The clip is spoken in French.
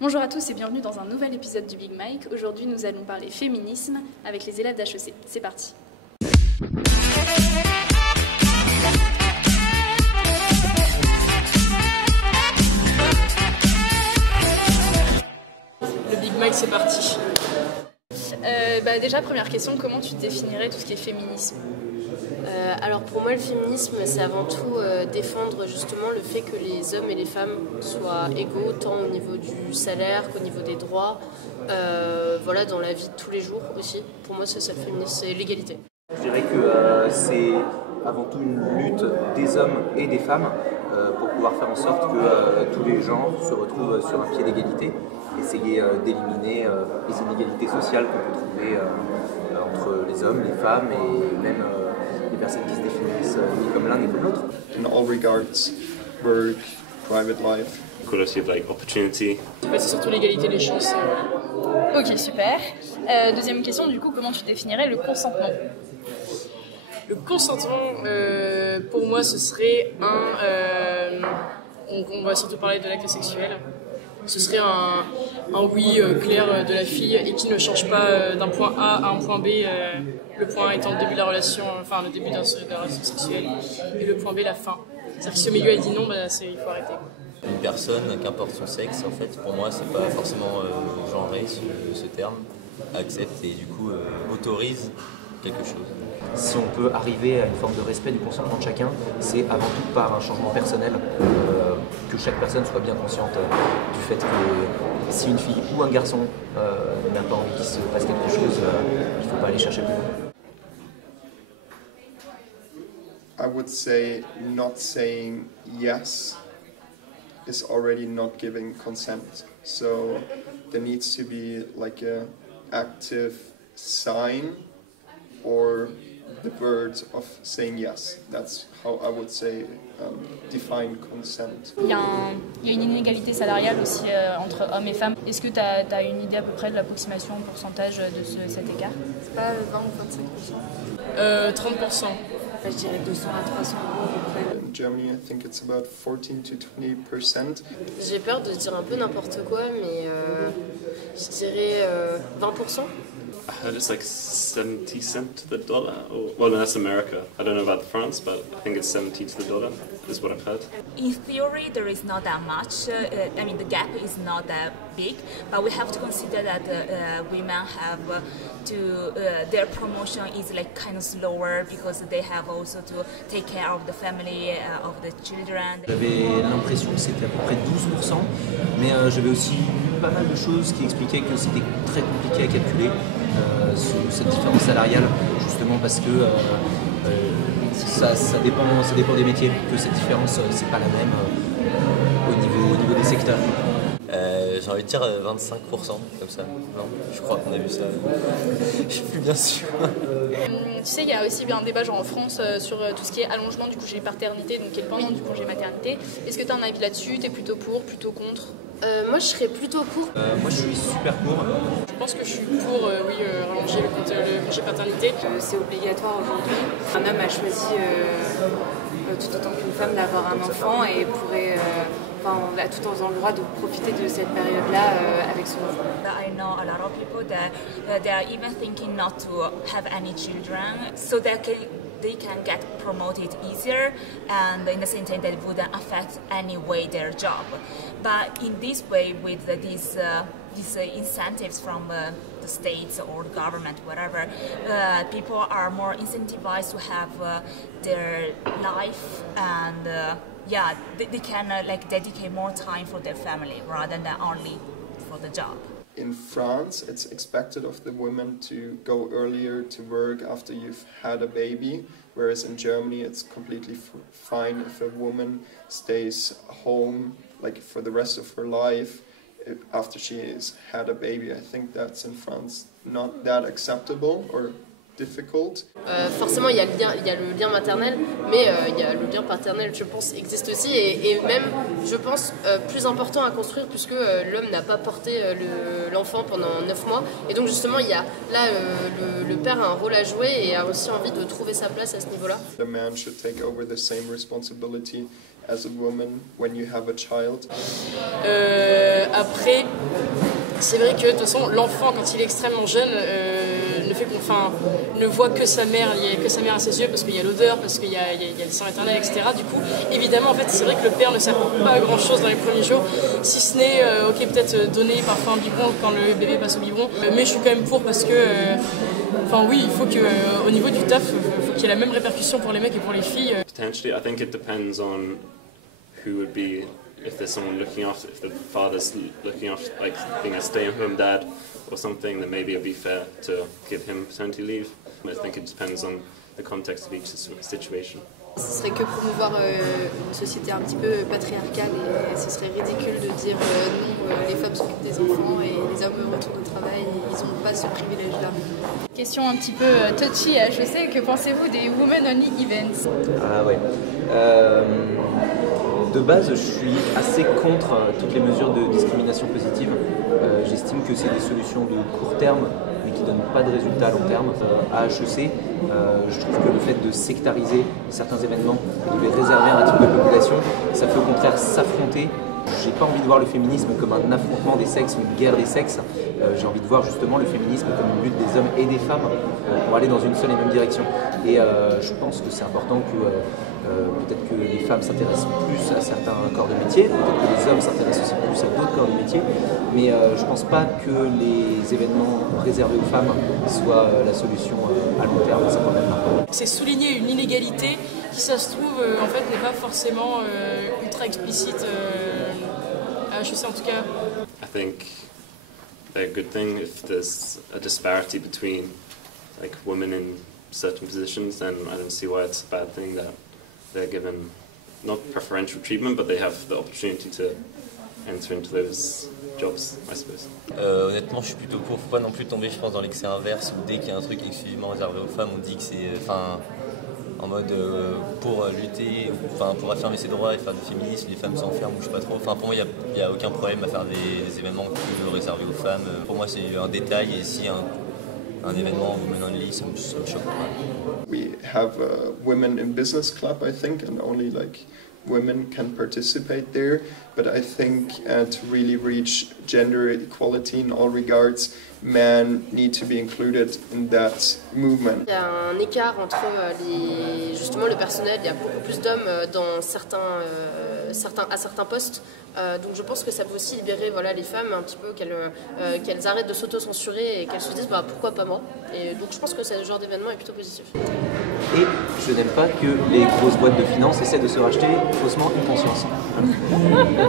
Bonjour à tous et bienvenue dans un nouvel épisode du Big Mike. Aujourd'hui, nous allons parler féminisme avec les élèves d'HEC. C'est parti. Le Big Mike, c'est parti. Déjà, première question, comment tu définirais tout ce qui est féminisme ? Alors pour moi, le féminisme, c'est avant tout défendre justement le fait que les hommes et les femmes soient égaux, tant au niveau du salaire qu'au niveau des droits, dans la vie de tous les jours aussi. Pour moi, c'est ça le féminisme, c'est l'égalité. Je dirais que c'est avant tout une lutte des hommes et des femmes pour pouvoir faire en sorte que tous les genres se retrouvent sur un pied d'égalité, essayer d'éliminer les inégalités sociales qu'on peut trouver entre les hommes, les femmes et même les personnes qui se définissent ni comme l'un ni comme l'autre. In all regards, work, private life. Equality of opportunity. C'est surtout l'égalité des chances. Ok, super. Deuxième question, du coup, comment tu définirais le consentement ? Le consentement, pour moi, ce serait on va surtout parler de l'acte sexuel. Ce serait un oui clair de la fille et qui ne change pas d'un point A à un point B. Le point A étant le début de la relation, enfin le début de la relation sexuelle, et le point B la fin. C'est-à-dire que si au milieu elle dit non, il faut arrêter. Une personne, qu'importe son sexe, en fait, pour moi, c'est pas forcément genré ce terme, accepte et du coup autorise quelque chose. Si on peut arriver à une forme de respect du consentement de chacun, c'est avant tout par un changement personnel, que chaque personne soit bien consciente du fait que si une fille ou un garçon n'a pas envie qu'il se passe quelque chose, il ne faut pas aller chercher plus loin. I would say not saying yes is already not giving consent. So there needs to be like a active sign or the word of saying yes. That's how I would say define consent. Il y a une inégalité salariale aussi entre hommes et femmes. Est-ce que tu as une idée à peu près de l'approximation en pourcentage de cet écart ? C'est pas 20 ou 25%. 30%. Je dirais 200 à 300 euros à peu près. In Germany, I think it's about 14 to 20%. J'ai peur de dire un peu n'importe quoi, mais je dirais 20%. I heard it's 70 cents to the dollar. Well, that's America. I don't know about France, but I think it's 70 to the dollar, is what I've heard. In theory, there is not that much. The gap is not that big, but we have to consider that women have their promotion is kind of slower because they have also to take care of the family, of the children. J'avais l'impression que c'était à peu près 12%, mais j'avais aussi lu pas mal de choses qui expliquaient que c'était très compliqué à calculer cette différence salariale, justement parce que ça dépend des métiers, que cette différence c'est pas la même au niveau des secteurs. J'ai envie de dire 25%, comme ça. Non, je crois qu'on a vu ça. Je suis plus bien sûr. Tu sais, il y a aussi un débat en France sur tout ce qui est allongement du congé paternité, donc qui est le pendant du congé maternité. Est-ce que tu as un avis là-dessus ? Tu es plutôt pour, plutôt contre ? Moi, je serais plutôt pour. Moi je suis super pour. Je pense que je suis pour, rallonger le congé paternité. C'est obligatoire aujourd'hui. Un homme a choisi, tout autant qu'une femme, d'avoir un enfant et pourrait, on a tout en le droit de profiter de cette période-là avec son enfant. I know a lot of people that they are even thinking not to have any children, so that they can get promoted easier, and in the same time that wouldn't affect any way their job. But in this way, with these incentives from the states or government, whatever, people are more incentivized to have their life, and they can dedicate more time for their family rather than only for the job. In France, it's expected of the women to go earlier to work after you've had a baby, whereas in Germany it's completely fine if a woman stays home for the rest of her life after she has had a baby. I think that's in France not that acceptable or difficult. Forcément, il y a le lien maternel, mais il y a le lien paternel, je pense, existe aussi, et même, je pense, plus important à construire, puisque l'homme n'a pas porté l'enfant pendant 9 mois. Et donc, justement, il y a là, le père a un rôle à jouer et a aussi envie de trouver sa place à ce niveau-là. The man should take over the same responsibility as a woman when you have a child? Après, c'est vrai que de toute façon, l'enfant, quand il est extrêmement jeune, ne voit que sa mère, il n'y a que sa mère à ses yeux parce qu'il y a l'odeur, parce qu'il y a le sang maternel, etc. Du coup, évidemment, en fait, c'est vrai que le père ne sert pas à grand chose dans les premiers jours, si ce n'est, peut-être donner parfois un biberon quand le bébé passe au biberon, mais je suis quand même pour parce que, oui, il faut qu'au niveau du taf, il faut qu'il y ait la même répercussion pour les mecs et pour les filles. Potentially, I think it depends on who would be, if there's someone looking after, if the father's looking after, like being a stay-at-home dad or something, then maybe it'd be fair to give him paternity leave. I think it depends on the context of each situation. Ce serait que promouvoir une société un petit peu patriarcale et ce serait ridicule de dire non, les femmes s'occupent des enfants et les hommes retournent au travail, ils n'ont pas ce privilège-là. Question un petit peu touchy à HEC, que pensez-vous des Women Only Events? Ah ouais. De base, je suis assez contre toutes les mesures de discrimination positive. J'estime que c'est des solutions de court terme, mais qui ne donnent pas de résultats à long terme. À HEC, je trouve que le fait de sectariser certains événements et de les réserver à un type de population, ça fait au contraire s'affronter. J'ai pas envie de voir le féminisme comme un affrontement des sexes ou une guerre des sexes. J'ai envie de voir justement le féminisme comme une lutte des hommes et des femmes pour aller dans une seule et même direction. Et je pense que c'est important que peut-être que les femmes s'intéressent plus à certains corps de métier, peut-être que les hommes s'intéressent aussi plus à d'autres corps de métier, mais je pense pas que les événements réservés aux femmes soient la solution à long terme à ce problème-là. C'est souligner une inégalité qui, ça se trouve, en fait, n'est pas forcément ultra explicite à HEC en tout cas. I think a good thing if there's a disparity between like women in certain positions, then I don't see why it's a bad thing that they're given not preferential treatment, but they have the opportunity to enter into those jobs, I suppose. Honnêtement, je suis plutôt pour. Faut pas non plus tomber, je pense, dans l'excès inverse où dès qu'il y a un truc exclusivement réservé aux femmes, on dit que c'est, en mode pour lutter, pour affirmer ses droits et faire du féminisme, les femmes s'enferment ou je sais pas trop. Pour moi, il n'y a aucun problème à faire des événements réservés aux femmes. Pour moi, c'est un détail et si un événement Women Only, ça me choque pas. We have a women in business club, I think, and only like women can participate there. But I think to really reach gender equality in all regards, men need to be included in that movement. Il y a un écart entre justement le personnel, il y a beaucoup plus d'hommes dans à certains postes. Donc je pense que ça peut aussi libérer les femmes un petit peu, qu'elles arrêtent de s'auto-censurer et qu'elles se disent pourquoi pas moi. Et donc je pense que ce genre d'événement est plutôt positif. Et je n'aime pas que les grosses boîtes de finance essaient de se racheter faussement une conscience. Voilà.